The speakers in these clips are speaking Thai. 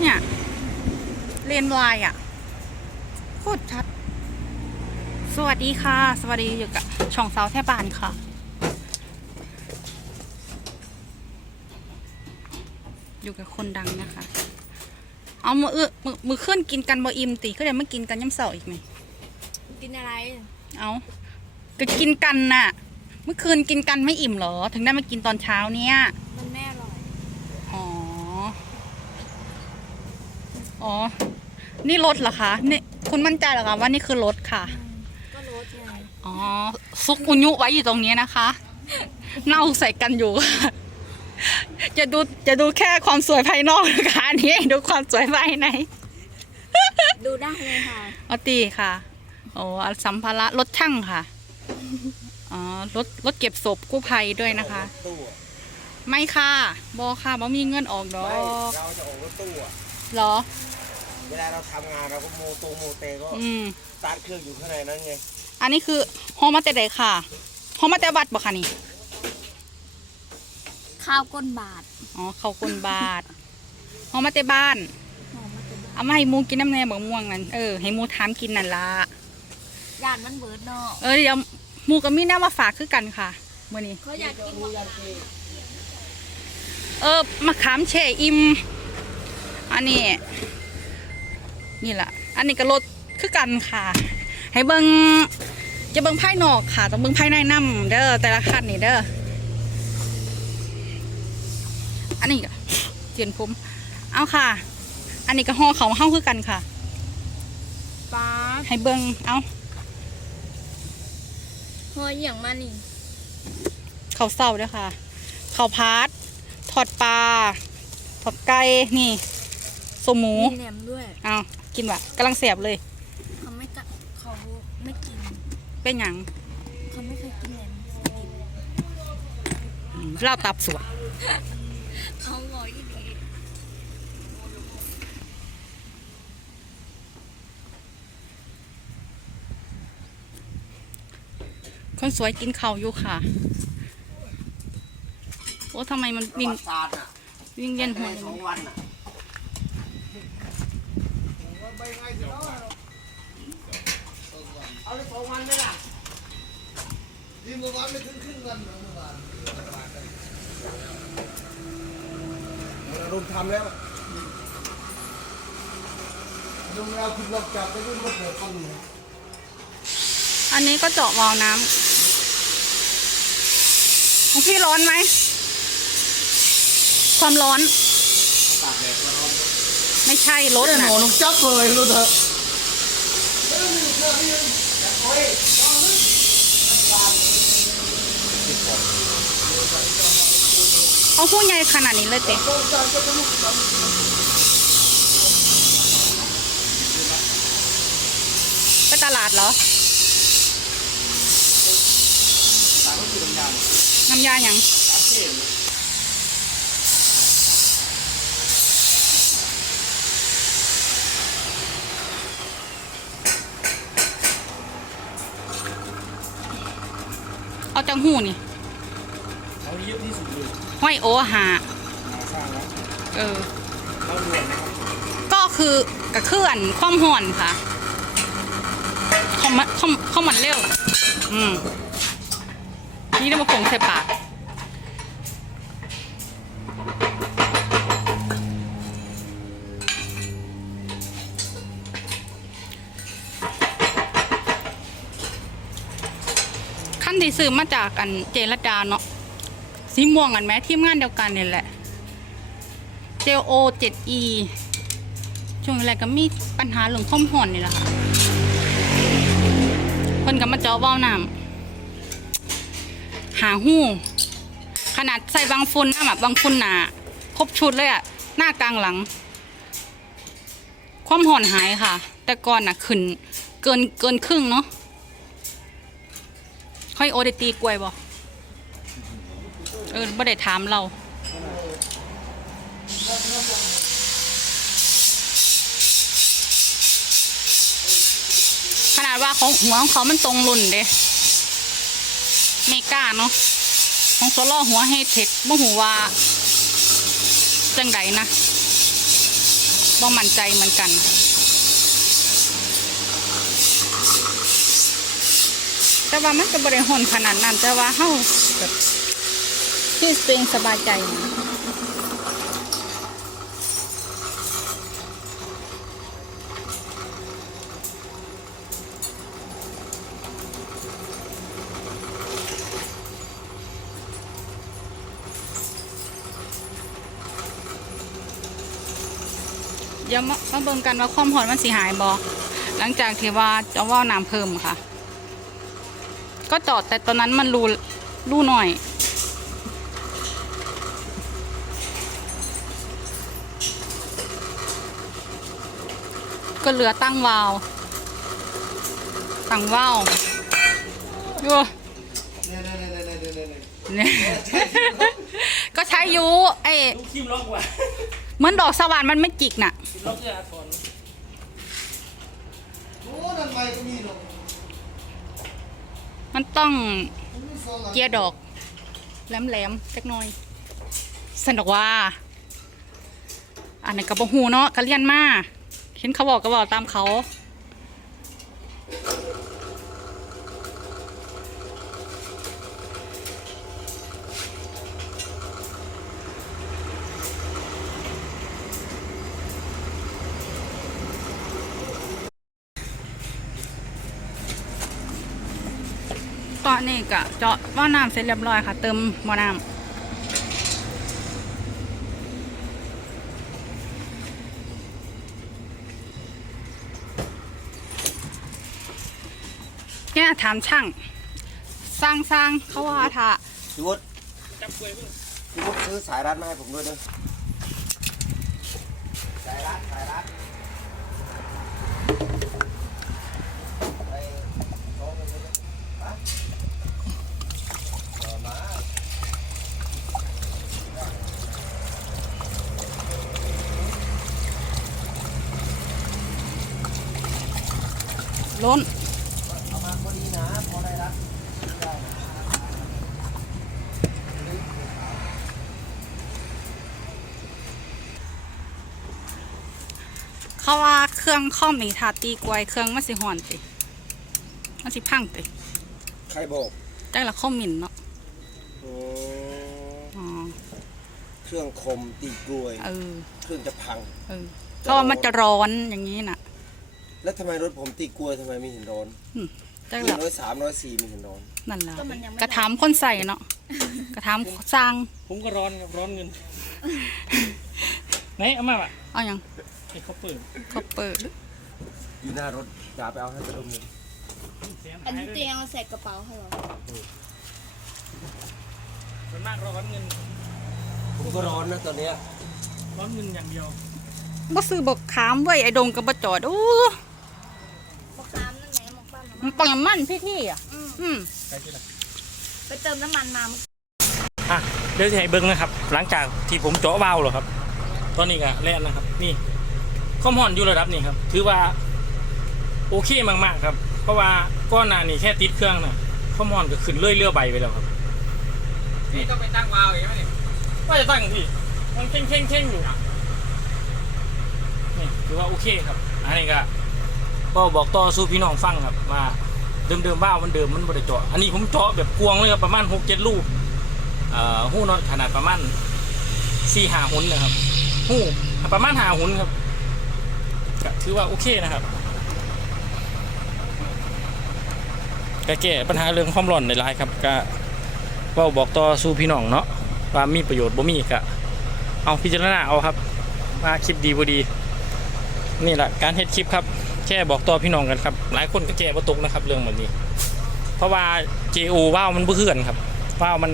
เนี่ย เลนวายอะโคตรชัด สวัสดีค่ะ สวัสดีอยู่กับช่องเสาแทบานค่ะ อยู่กับคนดังนะคะ เอามือเออมือมือขึ้นกินกันบ่อิ่มตีก็เลยมากินกันย่ำเสาอีกไหมกินอะไร เอาก็กินกันน่ะ เมื่อคืนกินกันไม่อิ่มเหรอ ถึงได้มากินตอนเช้าเนี่ย มันแม่อร่อย อ๋อ อ๋อ นี่รถเหรอคะนี่คุณมั่นใจเหรอคะว่านี่คือรถค่ะ ก็รสไงอ๋อ ซุกอุยุไว้อยู่ตรงนี้นะคะ เน่าใส่กันอยู่จะดูจะดูแค่ความสวยภายนอกนะคะอันนี้ให้ดูความสวยภายใน ดูได้เลยค่ะเอาตีค่ะ โอ้สัมภาระรถช่างค่ะอ๋อรถรถเก็บศพกู้ภัยด้วยนะคะตู้อะไม่ค่ะบอค่ะบอมีเงินออกดอไม่กเราจะออกรถตู้อะ เหรอ เวลาเราทำงานเราก็โมตรงโมเตก็อืม สตาร์ทเครื่องอยู่ข้างในนั้นไงอันนี้คือฮอมาแต่ใดค่ะฮอมาแต่วัดบ่ค่ะนี่ ข้าวก้นบาทอ๋อเขาคนบาทฮอมาแต่บ้าน หอมมาเป็นบ้านเอามาให้หมูกินน้ำแน่บักม่วงนั่น เออ ให้หมูทามกินนั่นละญาติมันเบิร์ดเนาะเออเดี๋ยวหมูกับมีแน่มาฝากคือกันค่ะมื่อนี้ เขาอยากกินหมดเออมะขามแช่อิ่ม อันนี้ นี่แหละ อันนี้ก็รถคือกันค่ะ ให้เบิงจะเบิงภายนอกค่ะ ต้องเบิงภายในน้ำเด้อแต่ละคันนี่เด้อ อันนี้ก็เจียนผมเอาค่ะ อันนี้ก็ห่อเขาวเฮ้าคือกันค่ะป้าให้เบิงเอาหอยอย่างมานี่เขาวเศร้าด้วยค่ะ เขาวพาร์ททอดปลาทอดไก่นี่ สมหมูมีแหนมด้วยเอากินว่ะกำลังเสียบเลย เขาไม่กะเขาไม่กินเป็นหยังเขาไม่เคยกินแหนมดิบอืมเหล่าตับสวดเอาหอยอีกทีคนสวยกินข้าวอยู่ค่ะ โอ้ทำไมมันประวิ่งวัติศาสตร์อะวิ่งเวียนหัวในอย่างสองนี้วันอะ เอาเลยสองวันไหมล่ะยิ่งเมื่อวานไม่ถึงครึ่งวันเหรอเมื่อวานเรารุมทำแล้วลุงเราคุณลอกจับไปรุ่นมาเกิดคนเนี่ยอันนี้ก็เจาะวาล์วน้ำของพี่ร้อนไหม ความร้อน ไม่ใช่รถหนะมอลุงจับเลยรู้เถอะเอาผู้ใหญ่ขนาดนี้เลยเต็ไปตลาดเหรอ น้ำยาอย่างเอาจังหูนี่เขาเยอะที่สุดเลยห้อยโอหาสร้างแล้วเออ เขารวยนะครับก็คือกระเคลื่อนความห่อนค่ะข้าวมันข้าวข้าวมันเร็ว อืม นี่ได้มาผงใส่ปาก ตีซื้อมาจากอันเจรดาเนาะสีม่วงอันไหมทีมงานเดียวกันเนี่ยแหละ JO 7E ช่วงแรกก็มีปัญหาเรื่องความหอนนี่แหละค่ะเพิ่นก็มาเจาะเบ้าน้ำหาหู้ ขนาดใส่บางฝุ่นน้ำแบบบางฝุ่นหนาครบชุดเลยอะหน้ากลางหลัง ความหอนหายค่ะ แต่ก่อนน่ะขึ้นเกินเกินครึ่งเนาะ ค่อยโอได้ตีกล้วยบ่เออบ่ได้ถามเราขนาดว่าของหัวของเขามันตรงรุ่นเด้เมกล้าเนาะของโซโล่หัวให้เทคบ่หูว่าจังไดนะบ่มั่นใจเหมือนกัน แต่ว่ามันก็บริหอนขนาดนั้นแต่ว่าเฮาแบบที่ตัวเองสบายใจเดี๋ยวมามาเบิ่งกันว่าความหอนมันสิหายบ่หลังจากที่ว่าจะว่าน้ำเพิ่มค่ะ ก็จอดแต่ตอนนั้นมันรูรูหน่อย ก็เหลือตั้งวาว ตั้งวาวโอ้เนี่ยเนี่ยเนี่ยเนี่ยเนี่ยเนี่ยเนี่ยก็ใช้ยูไอ้คิมล็อกว่ะเหมือนดอกสว่านมันไม่จิกน่ะล็อกเสื้ออาทรโอ้นั่นไมก็มีหรอก มันต้องเกียร์ดอกแหลมๆสักหน่อยสนอกว่า อันนี้กับบหูเนาะกะเรียนมาเห็นเขาบอกก็บอกตามเขา ตอนนี้ก็เจาะหม้อน้ำเสร็จเรียบร้อยค่ะ เติมมอน้ำเนี่ยถามช่างสร้างสร้างเขาว่าถ้าพี่วุฒิจับกล้วยพิ่งพี่วุฒิซื้อสายรัดมาให้ผมด้วยเด้อสายรัดสายรัดไปโต๊ะไปเลยฮะเอามา ล้นเอามาพอดีนะพอได้รัดเขาว่าเครื่องคอมนี่ถ้าตีกลวยเครื่องมันสิห่อนติมันสิพังติใครบอกจังละคอมมินเนาะโอ้อ๋อเครื่องคมตีกลวย เออเครื่องจะพังเออเขาว่ามันจะร้อนอย่างนี้น่ะ แล้วทำไมรถผมตีกลวยทำไมไม่เห็นร้อนจังหนึ่ละงร้อยสามร้อยสี่ไม่เห็นร้อน นั่นแหละก็มันยังไม่กระถามคนใส่เนาะกระถามสร้างผมก็ร้อนครับร้อนเงิน ไหนเอามาอะเอาอย่างให้เขาเปิดเขาเปิดอยู่หน้ารถอย่าไปเอาให้กระดมเงินแสนอันหายนี้เลเตียยงเอาใส่กระเป๋าให้เหรอส่วนมากร้อนเงิน ผมก็ร้อนนะตอนเนี้ยร้อนเงินอย่างเดียวบ่ซื้อบอกขามไว้ยไอ้ดงกับบ่จอดโอ้ บอกตามนั่นไหนบอกบ้าน มัน้ำนปังอย่างมันพี่พี่อะ อืมอืมไปที่ไหนไปเติมน้ำมันมาอะเดี๋ยวจะให้เบิ้งนะครับ หลังจากที่ผมเจาะวาล์วเหรอครับ ตอนนี้ก็แล่นนะครับ นี่ข้อมห่อนอยู่ระดับนี้ครับ ถือว่า โอเคมากๆครับ เพราะว่าก้อนหน้านี่แค่ติดเครื่องน่ะข้อมห่อนก็ขึ้นเรื่อยเรื่อใบไปแล้วครับนี่ต้องไปตั้งวาล์วอีกไหมเนี่ยว่าจะตั้งพี่มันเข่งเข่งเข่งอยู่นี่ถือว่าโอเคครับ อันนี้ก็ ก็บอกต่อสู้พี่น้องฟังครับว่าเดิมเดิมๆว่ามันเดิมมันบริเจาะอันนี้ผมเจาะแบบกวงเลยครับประมาณหกเจ็ดลูกหู้น้อยขนาดประมาณสี่หาหุนนะครับหู้ประมาณหาหุนครับก็ถือว่าโอเคนะครับก็แก้ปัญหาเรื่องความร้อนในไลน์ครับก็ว่าบอกต่อสู้พี่น้องเนาะว่ามีประโยชน์บ่มีก็เอาพิจารณาเอาครับว่าคลิปดีบ่ดี นี่แหละการเฮ็ดคลิปครับ แค่บอกต่อพี่น้องกันครับ หลายคนก็แก้บ่ตกนะครับ เรื่องแบบนี้ เพราะว่า JO ว้าวมันบ่คือกันครับว้าวมัน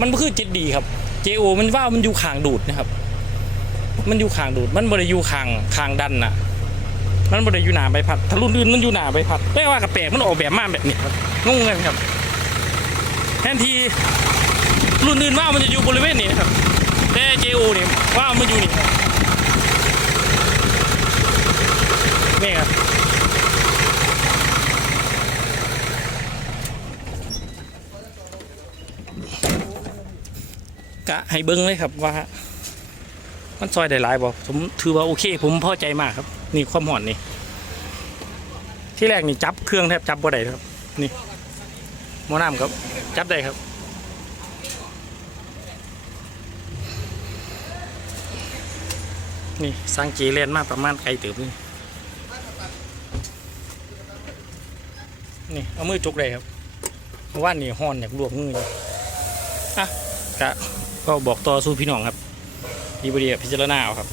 มันบ่คือ 7D ครับ JO มันว้าวมันอยู่ข้างดูดนะครับ มันอยู่ข้างดูด มันบ่ได้อยู่ข้างข้างดันน่ะ มันบ่ได้อยู่หนาใบพัดถ้ารุ่นอื่นมันอยู่หนาใบพัดแปลว่ากระแปลมันออกแบบมาแบบนี้ครับงงเลยครับแทนที่รุ่นอื่นว่าวมันจะอยู่บริเวณนี้นะครับแต่ JO เนี่ยว่าวมันอยู่นี่ ม่ครับกะให้เบิ้งเลยครับว่ามันซอยได้หลายบ่ผมถือว่าโอเค ผมพอใจมากครับ นี่ความห่อนนี่ ที่แรกนี่จับเครื่องแทบจับบ่ได้ครับ นี่มอน้ำครับ จับได้ครับนี่สังเกเลนมากประมาณไกลเติบนี่ นี่เอามือจุกได้ครับว่านี่ห้อนอยากลวกมืออยู่อะกะก็บอกต่อสู้พี่น้องครับที่บดีพิจารณาเอาครับ